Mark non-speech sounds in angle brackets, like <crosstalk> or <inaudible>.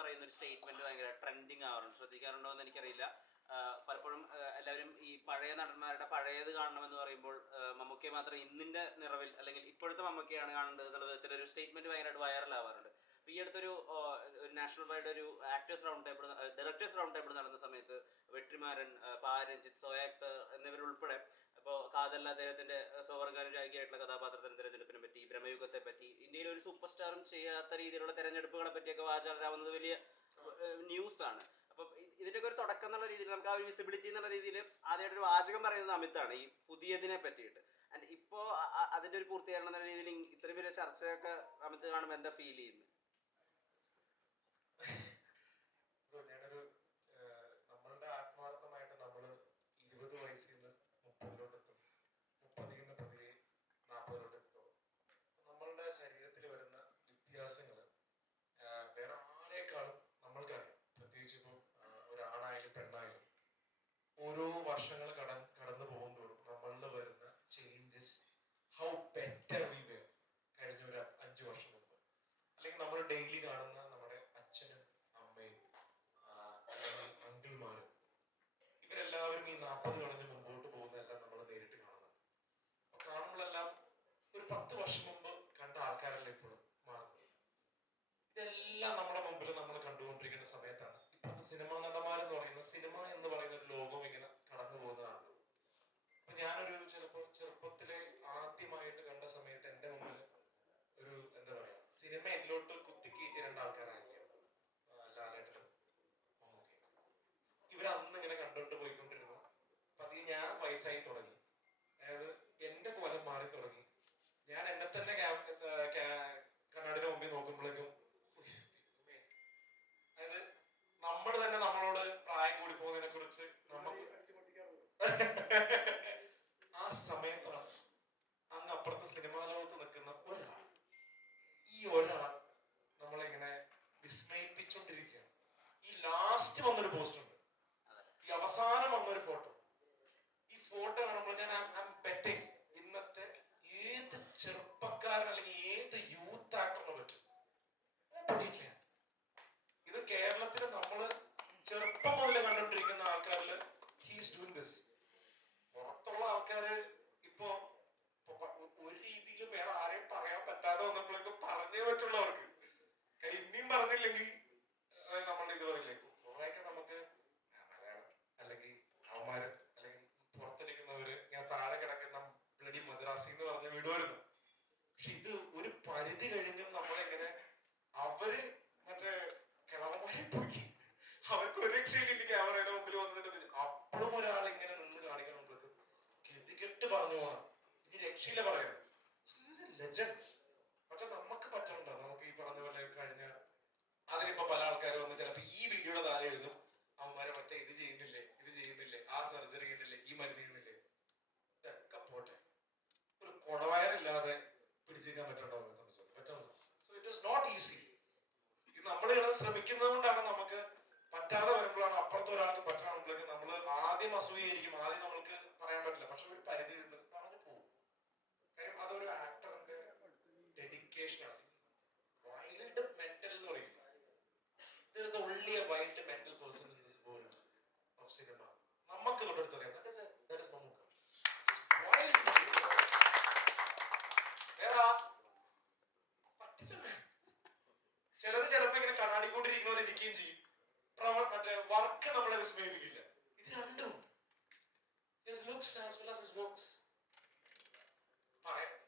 പറയുന്ന ഒരു സ്റ്റേറ്റ്മെന്റ് ഭയങ്കര ട്രെൻഡിങ് ആവാറുണ്ട്. ശ്രദ്ധിക്കാറുണ്ടോ എന്ന് എനിക്കറിയില്ല. പലപ്പോഴും എല്ലാവരും ഈ പഴയ നടന്മാരുടെ പഴയത് കാണണമെന്ന് പറയുമ്പോൾ ആ, മമ്മൂക്കയെ മാത്രം ഇന്നിന്റെ നിറവിൽ അല്ലെങ്കിൽ ഇപ്പോഴത്തെ മമ്മൂക്കയാണ് കാണേണ്ടത് എന്നുള്ള വിധത്തിൽ ഒരു സ്റ്റേറ്റ്മെന്റ് ഭയങ്കരമായിട്ട് വൈറൽ ആവാറുണ്ട്. ഈ അടുത്തൊരു നാഷണൽ വൈഡ് ഒരു actors round table directors round table നടന്ന സമയത്ത് വെട്രിമാരൻ പാരഞ്ജിത് രഞ്ജിത്ത് എന്നിവരുൾപ്പെടെ കാതൽ അദ്ദേഹത്തിന്റെ സോവർഗാനുരാഗിയായിട്ടുള്ള കഥാപാത്രത്തിന്റെ തിരഞ്ഞെടുപ്പിനെ പറ്റി ബ്രഹ്മയുഗത്തെ പറ്റി ഇന്ത്യയിൽ ഒരു സൂപ്പർ സ്റ്റാറും ചെയ്യാത്ത രീതിയിലുള്ള തെരഞ്ഞെടുപ്പുകളെ പറ്റിയൊക്കെ വാചാലരാവുന്നത് വലിയ ന്യൂസ് ആണ് അപ്പൊ ഇതിന്റെയൊക്കെ ഒരു തുടക്കം എന്നുള്ള രീതിയിൽ നമുക്ക് ആ ഒരു വിസിബിലിറ്റി എന്നുള്ള രീതിയിൽ ആദ്യമായിട്ട് ഒരു വാചകം പറയുന്നത് അമിത്താണ് ഈ പുതിയതിനെ പറ്റിയിട്ട്. ആൻഡ് ഇപ്പോ അതിന്റെ ഒരു പൂർത്തീകരണം എന്ന രീതിയിൽ ഇത്രയും വലിയ ചർച്ചയൊക്കെ അമിത് കാണുമ്പോൾ എന്താ ഫീൽ ചെയ്യുന്നത്? വർഷങ്ങൾ കട കടന്നു പോകുന്തോറും നമ്മളിൽ വരുന്ന changes how better we were കഴിഞ്ഞ ഒരു അഞ്ച് വർഷം മുമ്പ്. അല്ലെങ്കിൽ നമ്മൾ ഡെയിലി കാണുന്ന നമ്മുടെ അച്ഛനും അമ്മയും അല്ലെങ്കിൽ അങ്കിൾമാരും ഇവരെല്ലാവരും ഈ നാൽപ്പത് കടന്ന് മുമ്പോട്ട് പോകുന്നതെല്ലാം നമ്മൾ നേരിട്ട് കാണുന്നത് അപ്പൊ കാണുമ്പോഴെല്ലാം ഒരു പത്ത് വർഷം മുമ്പ് കണ്ട ആൾക്കാരല്ല ഇപ്പോഴും മാറുന്നത്? ഇതെല്ലാം നമ്മുടെ മുമ്പിൽ നമ്മൾ കണ്ടുകൊണ്ടിരിക്കുന്ന സമയത്താണ്. ഇപ്പോഴത്തെ സിനിമാ നടന്മാരെന്ന് പറയുന്നത് സിനിമ എന്ന് പറയുന്ന ഒരു ലോകം ഇങ്ങനെ കടന്നു പോകുന്നതാണ് അപ്പൊ ഞാനൊരു ചിലപ്പോ ചെറുപ്പത്തിലെ ആദ്യമായിട്ട് കണ്ട സമയത്ത് എന്റെ മുമ്പിൽ ഒരു എന്താ പറയാ സിനിമ എന്നിലോട്ട് കുത്തിക്കയറ്റിയ രണ്ട് ആൾക്കാരായിരിക്കും ലാലേട്ടനും മമ്മൂക്കയും ഇവർ അന്ന് ഇങ്ങനെ കണ്ടോണ്ട് പോയിക്കൊണ്ടിരുന്നു പതിയെ ഞാൻ വയസ്സായി തുടങ്ങി. അതായത് എന്റെ കോലം മാറി തുടങ്ങി. ഞാൻ എന്നെ തന്നെ കണ്ണാടിന് മുമ്പിൽ നോക്കുമ്പോഴേക്കും അതായത് നമ്മൾ തന്നെ നമ്മളോട് പ്രായം കൂടി പോകുന്നതിനെ കുറിച്ച് നമുക്ക് <laughs> ആ സമയത്താണ് അന്ന് അപ്പുറത്തെ സിനിമാ ലോകത്ത് നിൽക്കുന്ന ഒരാൾ. ഈ ഒരാൾ നമ്മളിങ്ങനെ വിസ്മയിപ്പിച്ചോണ്ടിരിക്കുകയാണ്. ഈ ലാസ്റ്റ് വന്നൊരു പോസ്റ്റ് ഉണ്ട്. ഈ അവസാനം വന്നൊരു ഫോട്ടോ ഫോട്ടോ ഐ ഞാൻ ബെറ്റിംഗ് ഇന്നത്തെ ഏത് ചെറുപ്പക്കാരൻ അല്ലെങ്കിൽ ഏത് യൂത്ത് ആക്ടറിനെ പറ്റും? പഠിക്കാൻ ഇത് കേരളത്തിൽ നമ്മൾ ചെറുപ്പം മുതൽ കണ്ടുകൊണ്ടിരിക്കുന്ന ആൾക്കാരിൽ ഹീസ് ഡൂയിങ് ദിസ് പുറത്തുള്ള ആൾക്കാര് ഇപ്പോ ഒരു രീതിയിലും വേറെ ആരെയും പറയാൻ പറ്റാതെ വന്നപ്പോഴേക്കും പറഞ്ഞേ പറ്റുള്ളവർക്ക്. ഇനിയും പറഞ്ഞില്ലെങ്കിൽ അതായത് നമ്മളുടെ ഇത് പറയില്ലേ കുറെയൊക്കെ നമുക്ക് ആ, മലയാളം അല്ലെങ്കിൽ അവന്മാര് അല്ലെങ്കിൽ പുറത്തിരിക്കുന്നവര് ഞാൻ താഴെ കിടക്കുന്ന ബ്ലഡി മദ്രാസി എന്ന് പറഞ്ഞ വിടുമായിരുന്നു പക്ഷെ ഇത് ഒരു പരിധി കഴിഞ്ഞും നമ്മളെങ്ങനെ അവർ മറ്റേ കിളവന്മാരെ പോയി രക്ഷയില്ല ക്യാമറയുടെ മുമ്പിൽ വന്നിട്ട് അപ്പോഴും ഒരാൾ ഇങ്ങനെ നിന്ന് കാണിക്കാൻ നമ്മൾക്ക് ഗതികെട്ട് പറഞ്ഞു പോകണം ഇനി രക്ഷയില്ല പറയാം ലെജൻഡ് പക്ഷെ നമുക്ക് പറ്റണ്ട നമുക്ക് ഈ പറഞ്ഞ പോലെ കഴിഞ്ഞ അതിനിപ്പോ പല ആൾക്കാരും വന്ന് ചിലപ്പോ ഈ വീഡിയോയുടെ താഴെ എഴുതും. അവന്മാരെ മറ്റേ ഇത് ചെയ്യുന്നില്ലേ? ഇത് ചെയ്യുന്നില്ലേ? ആ സർജറി ചെയ്യുന്നില്ലേ? ഈ മരുന്ന് ചെയ്യുന്നില്ലേ? ഇതൊക്കെ പോട്ടെ. ഒരു കുടവയറില്ലാതെ പിടിച്ചിരിക്കാൻ പറ്റണ്ടോ സംബന്ധിച്ചോളം? So it is not easy ഇത് നമ്മൾ കിടന്ന് ശ്രമിക്കുന്നത് കൊണ്ടാണ് നമുക്ക് പറ്റാതെ വരുമ്പോഴാണ് അപ്പുറത്തെ ഒരാൾക്ക് പറ്റണമെങ്കിൽ നമ്മൾ ആദ്യം അസൂയായിരിക്കും ആദ്യം നമ്മൾക്ക് പറയാൻ പറ്റില്ല. പക്ഷെ ഒരു പരിധി ഉണ്ട് പറഞ്ഞു പോകും. കാര്യം അതൊരു ആക്ടറിന്റെ ഡെഡിക്കേഷൻ ആണ്. വൈൽഡ് മെന്റൽ എന്ന് പറയും. There is only a wild mental person in this world of cinema നമുക്ക് തൊട്ടടുത്തറിയാം that is a- is. Wild ചിലത് ചിലപ്പോ ഇങ്ങനെ കണ്ണാടിക്കൊണ്ടിരിക്കുന്നവരെ ഇരിക്കുകയും ചെയ്യും. പ്രവർ മറ്റേ വർക്ക് നമ്മളെ വിസ്മയിപ്പിക്കില്ല. ഇത് രണ്ടും. ആസ് പറയാം.